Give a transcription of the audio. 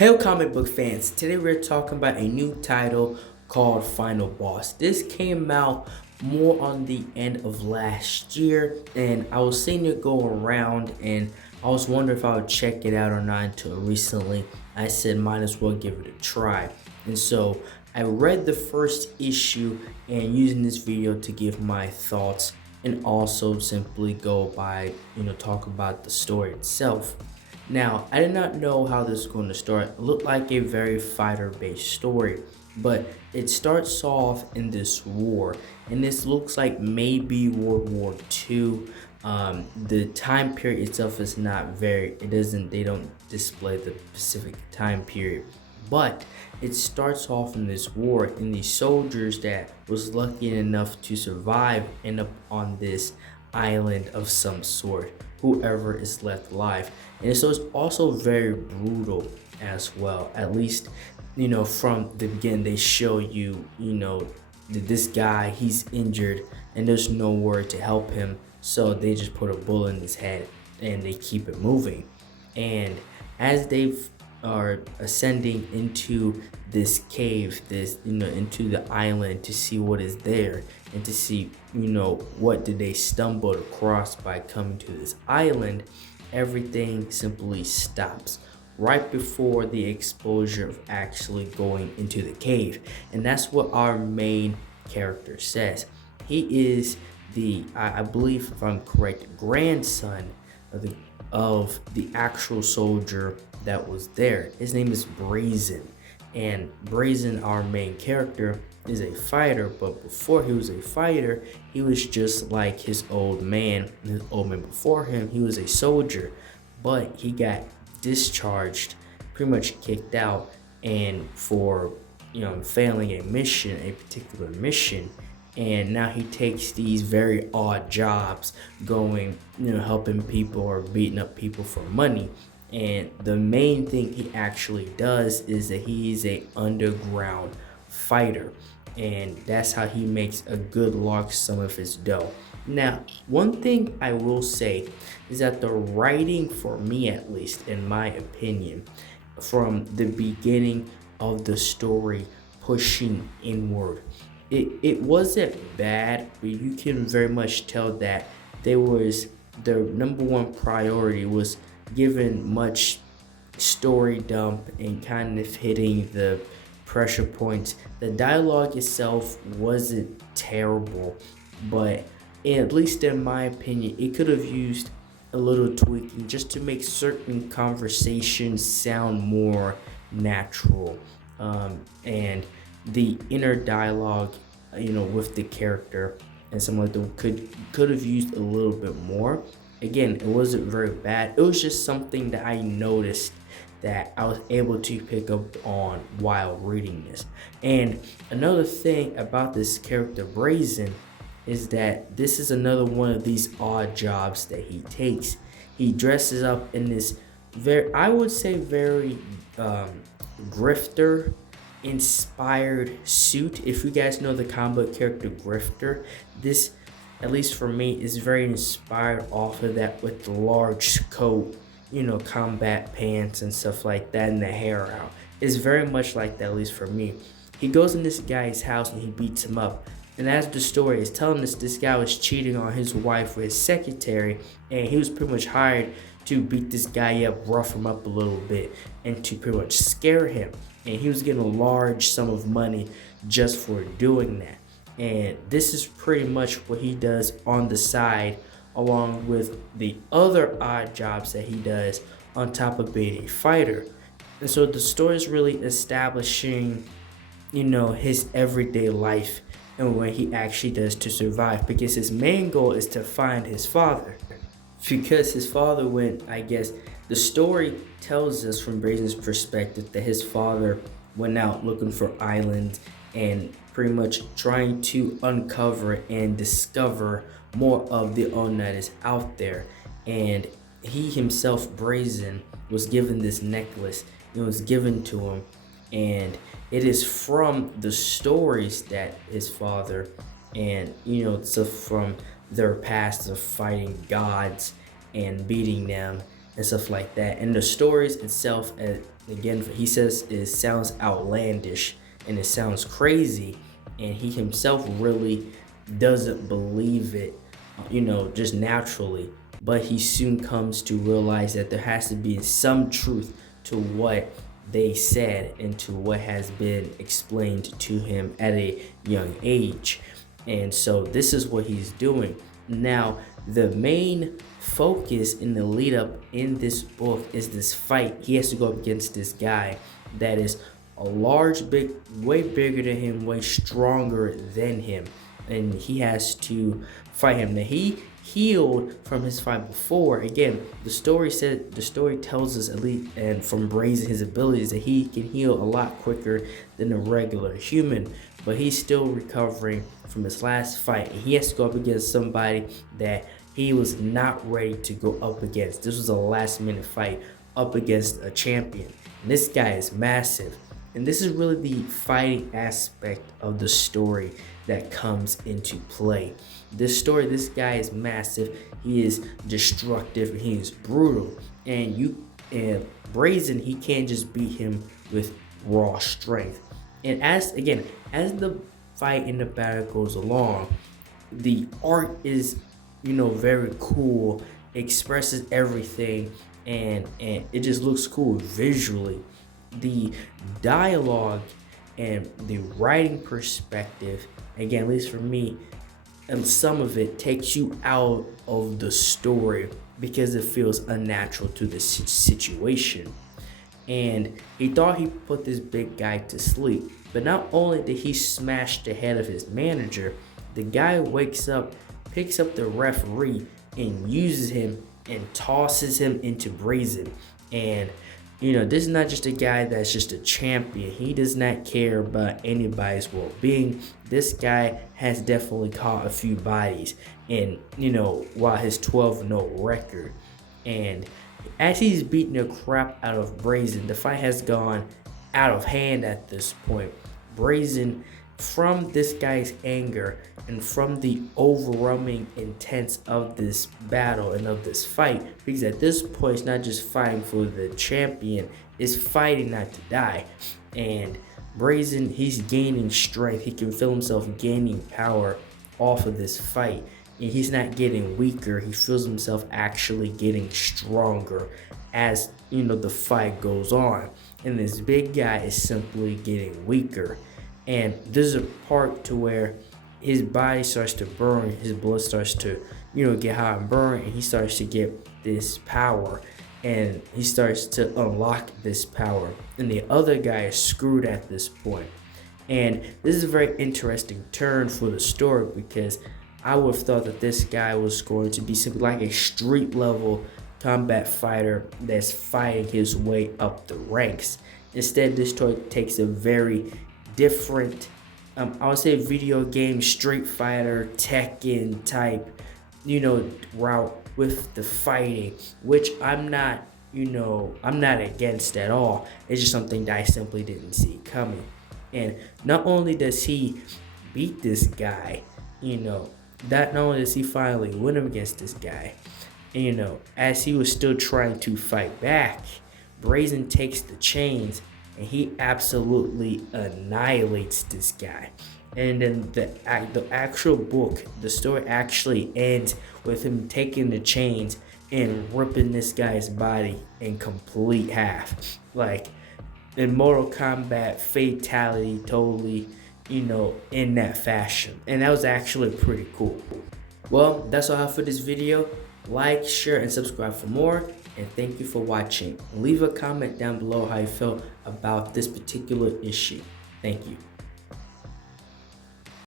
Hey comic book fans, today we're talking about a new title called Final Boss. This came out more on the end of last year and I was seeing it go around and I was wondering if I would check it out or not until recently. I said might as well give it a try. And so I read the first issue and using this video to give my thoughts and also simply go by, talk about the story itself. Now, I did not know how this was going to start. It looked like a very fighter-based story, but it starts off in this war, and this looks like maybe World War II. The time period itself is not they don't display the specific time period, but it starts off in this war, and these soldiers that was lucky enough to survive end up on this island of some sort, whoever is left alive. And so it's also very brutal as well. At least, from the beginning, they show you, that this guy, he's injured and there's nowhere to help him. So they just put a bullet in his head and they keep it moving. And as they are ascending into this cave, into the island to see what is there and to see, what did they stumble across by coming to this island, everything simply stops right before the exposure of actually going into the cave. And that's what our main character says. He is I believe, if I'm correct, grandson of the actual soldier that was there. His name is Brazen, and Brazen, our main character, is a fighter, but before he was a fighter, he was just like his old man before him. He was a soldier, but he got discharged, pretty much kicked out, and for failing a particular mission. And now he takes these very odd jobs, going, helping people or beating up people for money. And the main thing he actually does is that he's a underground fighter, and that's how he makes a good large sum of his dough. Now, one thing I will say is that the writing, for me at least, in my opinion, from the beginning of the story pushing inward, it wasn't bad, but you can very much tell that their number one priority was given much story dump and kind of hitting the pressure points. The dialogue itself wasn't terrible, but at least in my opinion, it could have used a little tweaking just to make certain conversations sound more natural. And the inner dialogue, with the character and some of them could have used a little bit more. Again, it wasn't very bad. It was just something that I noticed that I was able to pick up on while reading this. And another thing about this character Brazen is that this is another one of these odd jobs that he takes. He dresses up in this I would say very grifter inspired suit. If you guys know the comic book character Grifter, this, at least for me, is very inspired off of that, with the large coat, combat pants and stuff like that, and the hair out. It's very much like that, at least for me. He goes in this guy's house and he beats him up. And as the story is telling us, this guy was cheating on his wife with his secretary, and he was pretty much hired to beat this guy up, rough him up a little bit, and to pretty much scare him. And he was getting a large sum of money just for doing that. And this is pretty much what he does on the side, along with the other odd jobs that he does on top of being a fighter. And so the story is really establishing, his everyday life and what he actually does to survive, because his main goal is to find his father. Because his father the story tells us from Brazen's perspective that his father went out looking for islands and pretty much trying to uncover and discover more of the unknown that is out there. And he himself, Brazen, was given this necklace. It was given to him, and it is from the stories that his father and stuff from their past of fighting gods and beating them and stuff like that. And the stories itself, again, he says it sounds outlandish and it sounds crazy, and he himself really doesn't believe it, just naturally. But he soon comes to realize that there has to be some truth to what they said and to what has been explained to him at a young age. And so this is what he's doing. Now, the main focus in the lead up in this book is this fight. He has to go up against this guy that is a large, big, way bigger than him, way stronger than him. And he has to fight him. Now, he healed from his fight before. Again, the story tells us, at least, and from Brazen, his abilities, that he can heal a lot quicker than a regular human. But he's still recovering from his last fight, and he has to go up against somebody that he was not ready to go up against. This was a last minute fight up against a champion. And this guy is massive. And this is really the fighting aspect of the story that comes into play. This guy is massive. He is destructive. He is brutal. And Brazen, he can't just beat him with raw strength. And as the fight in the battle goes along, the art is, very cool, expresses everything, and it just looks cool visually. The dialogue and the writing perspective, again, at least for me, and some of it takes you out of the story because it feels unnatural to the situation. And he thought he put this big guy to sleep, but not only did he smash the head of his manager, the guy wakes up, picks up the referee, and uses him and tosses him into Brazen. And this is not just a guy that's just a champion. He does not care about anybody's well-being. This guy has definitely caught a few bodies, and while his 12-0 record. And as he's beating the crap out of Brazen, the fight has gone out of hand at this point. Brazen, from this guy's anger and from the overwhelming intense of this battle and of this fight, because at this point it's not just fighting for the champion, it's fighting not to die. And Brazen, he's gaining strength. He can feel himself gaining power off of this fight, and he's not getting weaker. He feels himself actually getting stronger as the fight goes on, and this big guy is simply getting weaker. And there's a part to where his body starts to burn, his blood starts to, get hot and burn, and he starts to get this power, and he starts to unlock this power. And the other guy is screwed at this point. And this is a very interesting turn for the story, because I would have thought that this guy was going to be simply like a street level combat fighter that's fighting his way up the ranks. Instead, this story takes a very different, I would say, video game Street Fighter, Tekken type, route with the fighting, which I'm not against at all. It's just something that I simply didn't see coming. And not only does he beat this guy, not only does he finally win him against this guy, as he was still trying to fight back, Brazen takes the chains and he absolutely annihilates this guy. And then the actual book, the story actually ends with him taking the chains and ripping this guy's body in complete half. Like in Mortal Kombat fatality, totally, in that fashion. And that was actually pretty cool. Well, that's all I have for this video. Like, share, and subscribe for more. And thank you for watching. Leave a comment down below how you felt about this particular issue. Thank you.